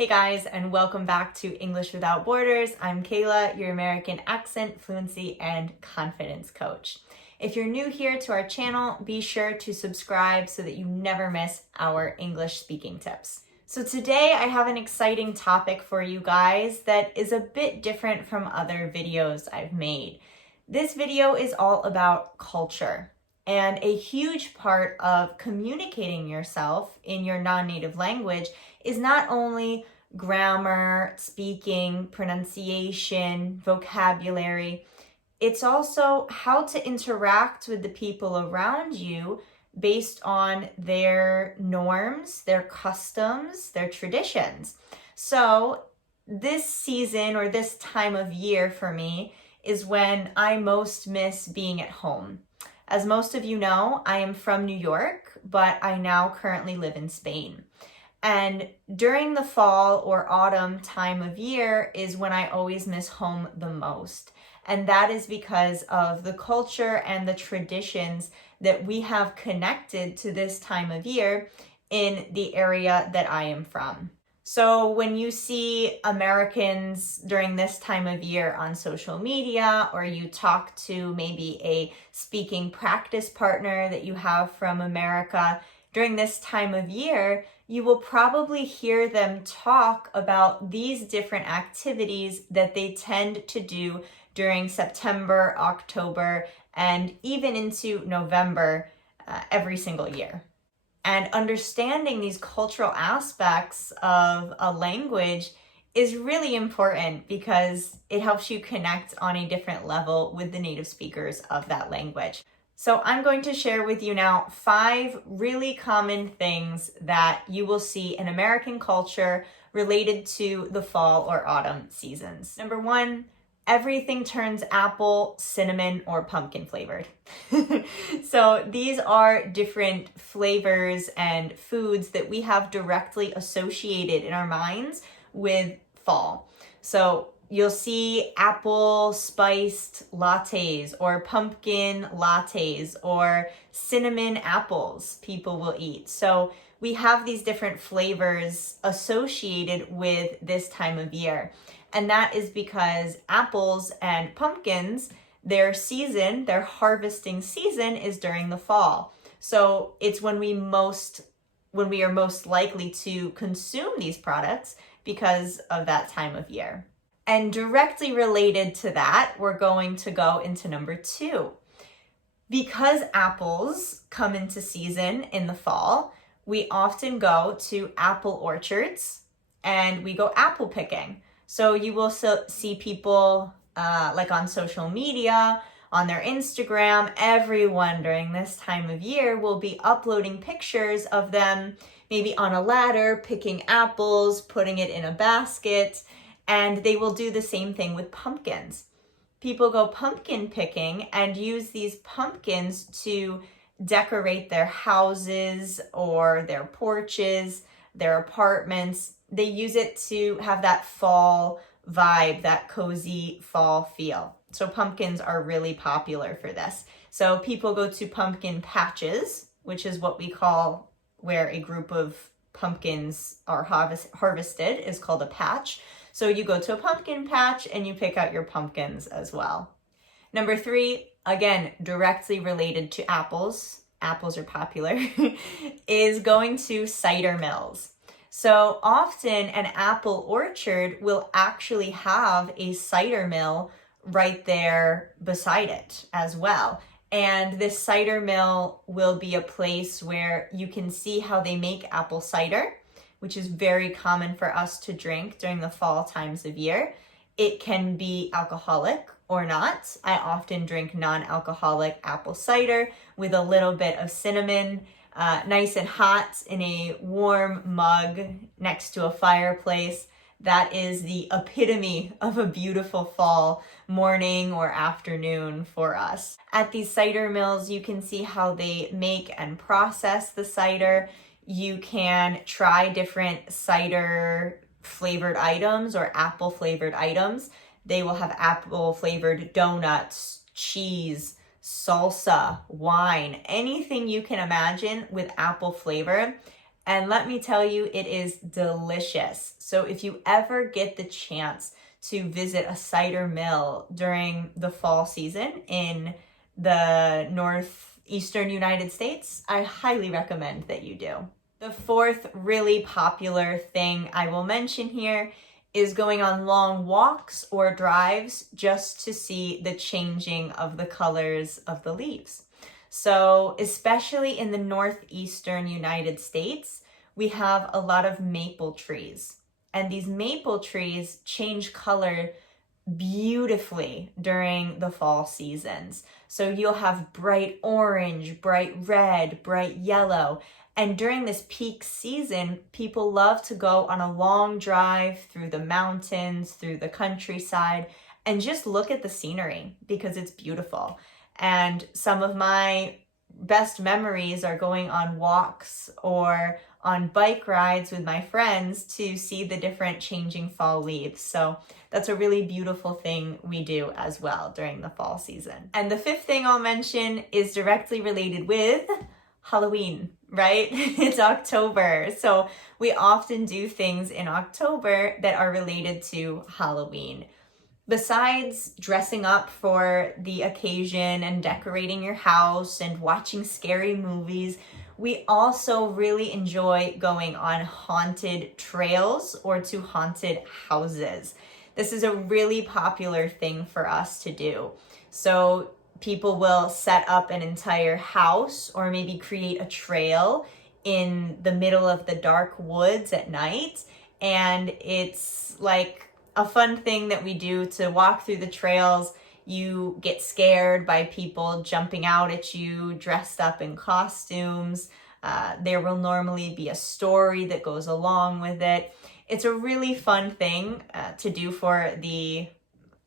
Hey guys, and welcome back to English Without Borders. I'm Kayla, your American accent, fluency, and confidence coach. If you're new here to our channel, be sure to subscribe so that you never miss our English speaking tips. So today I have an exciting topic for you guys that is a bit different from other videos I've made. This video is all about culture. And a huge part of communicating yourself in your non-native language is not only grammar, speaking, pronunciation, vocabulary, it's also how to interact with the people around you based on their norms, their customs, their traditions. So this season or this time of year for me is when I most miss being at home. As most of you know, I am from New York, but I now currently live in Spain. And during the fall or autumn time of year is when I always miss home the most. And that is because of the culture and the traditions that we have connected to this time of year in the area that I am from. So when you see Americans during this time of year on social media, or you talk to maybe a speaking practice partner that you have from America during this time of year, you will probably hear them talk about these different activities that they tend to do during September, October, and even into November every single year. And understanding these cultural aspects of a language is really important because it helps you connect on a different level with the native speakers of that language. So I'm going to share with you now 5 really common things that you will see in American culture related to the fall or autumn seasons. Number 1, everything turns apple, cinnamon, or pumpkin flavored. So these are different flavors and foods that we have directly associated in our minds with fall. So you'll see apple spiced lattes or pumpkin lattes or cinnamon apples people will eat. So we have these different flavors associated with this time of year. And that is because apples and pumpkins, their season, their harvesting season is during the fall. So it's when we are most likely to consume these products because of that time of year. And directly related to that, we're going to go into number 2. Because apples come into season in the fall, we often go to apple orchards and we go apple picking. So you will see people like on social media, on their Instagram, everyone during this time of year will be uploading pictures of them maybe on a ladder, picking apples, putting it in a basket, and they will do the same thing with pumpkins. People go pumpkin picking and use these pumpkins to decorate their houses or their porches, their apartments. They use it to have that fall vibe, that cozy fall feel. So pumpkins are really popular for this. So people go to pumpkin patches, which is what we call where a group of pumpkins are harvested, is called a patch. So you go to a pumpkin patch and you pick out your pumpkins as well. Number 3, again, directly related to apples are popular, is going to cider mills. So often an apple orchard will actually have a cider mill right there beside it as well. And this cider mill will be a place where you can see how they make apple cider, which is very common for us to drink during the fall times of year. It can be alcoholic or not. I often drink non-alcoholic apple cider with a little bit of cinnamon, nice and hot in a warm mug next to a fireplace. That is the epitome of a beautiful fall morning or afternoon for us. At these cider mills, you can see how they make and process the cider. You can try different cider flavored items or apple flavored items. They will have apple flavored donuts, cheese, salsa, wine, anything you can imagine with apple flavor. And let me tell you, it is delicious. So if you ever get the chance to visit a cider mill during the fall season in the northeastern United States, I highly recommend that you do. The fourth really popular thing I will mention here is going on long walks or drives just to see the changing of the colors of the leaves. So especially in the northeastern United States, we have a lot of maple trees. And these maple trees change color beautifully during the fall seasons. So you'll have bright orange, bright red, bright yellow. And during this peak season, people love to go on a long drive through the mountains, through the countryside, and just look at the scenery because it's beautiful. And some of my best memories are going on walks or on bike rides with my friends to see the different changing fall leaves. So that's a really beautiful thing we do as well during the fall season. And the fifth thing I'll mention is directly related with Halloween, right? It's October. So we often do things in October that are related to Halloween. Besides dressing up for the occasion and decorating your house and watching scary movies, we also really enjoy going on haunted trails or to haunted houses. This is a really popular thing for us to do. So people will set up an entire house or maybe create a trail in the middle of the dark woods at night. And it's like a fun thing that we do to walk through the trails. You get scared by people jumping out at you dressed up in costumes. There will normally be a story that goes along with it. It's a really fun thing to do for the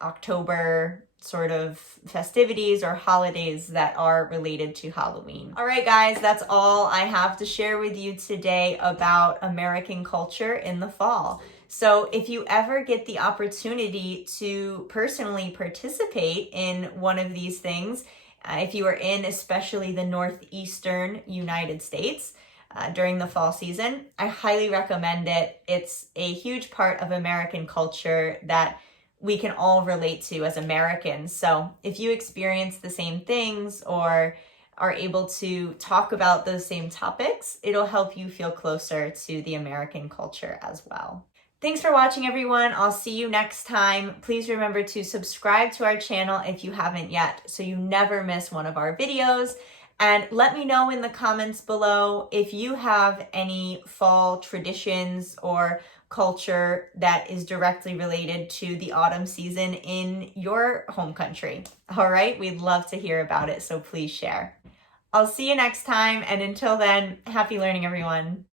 October sort of festivities or holidays that are related to Halloween. All right, guys, that's all I have to share with you today about American culture in the fall. So if you ever get the opportunity to personally participate in one of these things, if you are in especially the northeastern United States during the fall season, I highly recommend it. It's a huge part of American culture that we can all relate to as Americans. So if you experience the same things or are able to talk about those same topics, it'll help you feel closer to the American culture as well. Thanks for watching, everyone. I'll see you next time. Please remember to subscribe to our channel if you haven't yet, so you never miss one of our videos. And let me know in the comments below if you have any fall traditions or culture that is directly related to the autumn season in your home country. All right, we'd love to hear about it, so please share. I'll see you next time, and until then, happy learning, everyone.